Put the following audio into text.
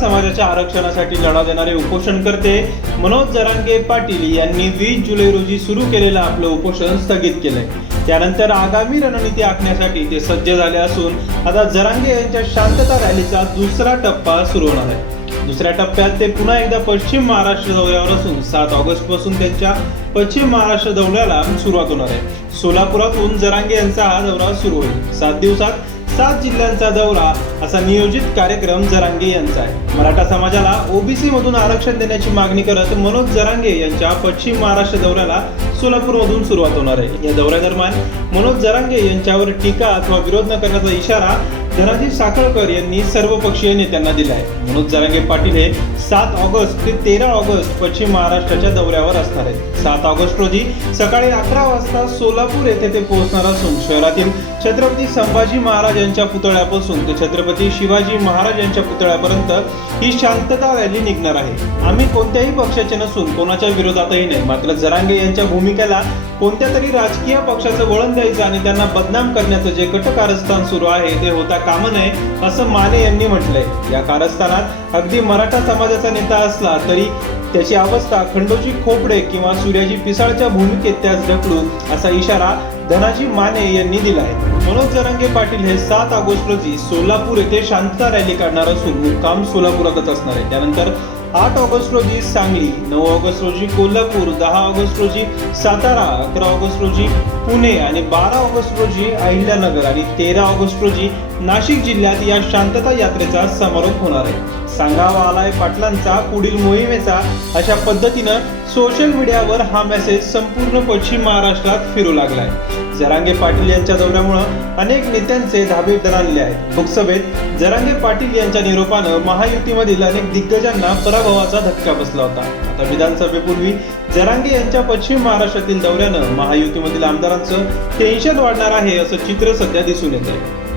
समाजाच्या आरक्षणासाठी लढा देणारे उपोषणकर्ते मनोज जरांगे पाटील यांनी वीस जुलै रोजी सुरू केलेलं आपलं उपोषण स्थगित केलंय. त्यानंतर आगामी रणनीती आखण्यासाठी ते सज्ज झाले असून आता जरांगे यांच्या शांतता रॅलीचा दुसरा टप्पा सुरू होणार आहे. दुसऱ्या टप्प्यात ते पुन्हा एकदा पश्चिम महाराष्ट्र दौऱ्यावर असून सात ऑगस्टपासून त्यांच्या पश्चिम महाराष्ट्र दौऱ्याला सुरुवात होणार आहे. सोलापुरातून जरांगे यांचा हा दौरा सुरू होईल. सात दिवसात सात जिल्ह्यांचा दौरा असा नियोजित कार्यक्रम जरांगे यांचा आहे. मराठा समाजाला ओबीसी मधून आरक्षण देण्याची मागणी करत मनोज जरांगे यांच्या पश्चिम महाराष्ट्र दौऱ्याला सोलापूरमधून सुरुवात होणार आहे. या दौऱ्यादरम्यान मनोज जरांगे यांच्यावर टीका अथवा विरोध न करण्याचा इशारा धनाजी साखळकर यांनी सर्वपक्षीय नेत्यांना दिला आहे मनोज जरांगे पाटील हे सात ऑगस्ट ते तेरा ऑगस्ट पश्चिम महाराष्ट्राच्या दौऱ्यावर असणार आहेत. सात ऑगस्ट रोजी सकाळी अकरा वाजता सोलापूर येथे ते पोहोचणार असून शहरातील छत्रपती संभाजी महाराज यांच्या पुतळ्यापासून ते छत्रपती शिवाजी महाराज यांच्या पुतळ्यापर्यंत ही शांतता रॅली निघणार आहे. आम्ही कोणत्याही पक्षाचे नसून कोणाच्या विरोधातही नाही. मात्र जरांगे यांच्या भूमिकेला कोणत्या तरी राजकीय पक्षाचं वळण द्यायचं आणि त्यांना बदनाम करण्याचं जे कट कारस्थान सुरू आहे ते होता कामा नये असं माने यांनी म्हटलंय. या कारस्थानात अगदी मराठा समाजाचा नेता असला तरी त्याची अवस्था खंडोजी खोपडे किंवा सूर्याजी पिसाळच्या भूमिकेत त्यास ढकलू असा इशारा धनाजी माने यांनी दिला आहे मनोज जरांगे पाटील हे सात ऑगस्ट रोजी सोलापूर येथे शांतता रॅली काढणार असून मुक्काम सोलापुरातच असणार आहे. त्यानंतर आठ ऑगस्ट रोजी सांगली नऊ ऑगस्ट रोजी कोल्हापूर दहा ऑगस्ट रोजी सातारा अकरा ऑगस्ट रोजी पुणे आणि बारा ऑगस्ट रोजी अहिल्यानगर आणि तेरा ऑगस्ट रोजी नाशिक जिल्ह्यात या शांतता यात्रेचा समारोप होणार आहे. सांगावा आलाय पाटलांचा पुढील मोहिमेचा अशा पद्धतीनं सोशल मीडियावर हा मेसेज संपूर्ण पश्चिम महाराष्ट्रात फिरू लागलाय. जरांगे पाटील यांच्या दौऱ्यामुळं अनेक नेत्यांचे धाबे दणाणले आहेत. लोकसभेत जरांगे पाटील यांच्या निरोपानं महायुतीमधील अनेक दिग्गजांना पराभवाचा धक्का बसला होता. आता विधानसभेपूर्वी जरांगे यांच्या पश्चिम महाराष्ट्रातील दौऱ्यानं महायुतीमधील आमदारांचं टेन्शन वाढणार आहे असं चित्र सध्या दिसून येत आहे